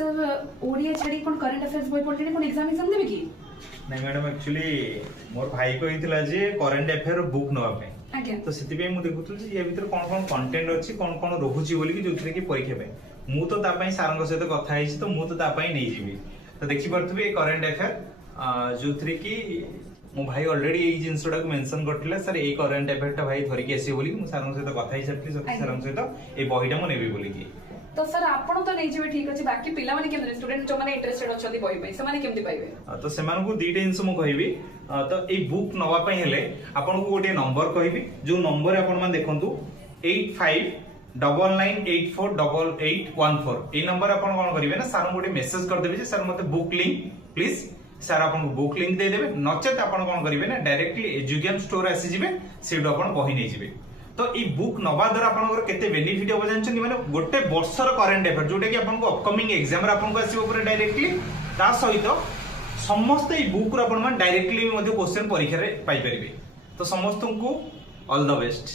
Sir Odia छाड़ी कोन current affairs बय पढले कोन exam देबे की? नहीं मैडम एक्चुअली मोर भाई को हितला जे करंट अफेयर बुक नवा पे आज्ञा तो सेति पे मु देखुतल जे या भीतर कोन कोन कंटेंट अछि कोन कोन रहूची बोली कि जोथरे की परीक्षा पे मु तो ता पई सारंग सहित कथा हिची तो मु तो ता पई नै जीवी तो देखि परथबे करंट अफेयर जोथरे की मो भाई ऑलरेडी ए जिंसडा को मेंशन करथिला सर ए करंट अफेयर टा भाई धरि के आसी बोली मु सारंग सहित कथा हि सकथि सारंग सहित ए बहिटा मु नेबी बोली की तो सर आपण तो नै जेबे ठीक अछि बाकी पिला माने केमने स्टूडेंट जो माने इंटरेस्टेड अछथि बही पई से माने केमति पाइबे? तो सेमान को दीटे जिंस मु कहबी तो ए बुक नवा पई हेले आपन को गोटे नंबर कहबी जो नंबर आपन मान देखंतु 8599848814 ए नंबर आपन कोन करिवे ना सर गोटे मेसेज कर देबे जे सर मते बुक लिंक प्लीज सर आपन को बुक लिंक दे देबे नचेत आपन कोन करिवे ना डायरेक्टली एजुकेशन स्टोर आसी जिवे सेडो आपन बही नै जिवे तो ई बुक नवा द्वारा आपन केते बेनिफिट हो जानछन माने गोटे वर्षर करंट अफेयर जोटा कि आपन को अपकमिंग एग्जाम रे आपन को आसीबो पूरा डायरेक्टली ता सहित समस्त ई बुक रो आपन मान डायरेक्टली मध्ये क्वेश्चन परीक्षा रे पाई परिबे तो समस्त को ऑल द बेस्ट।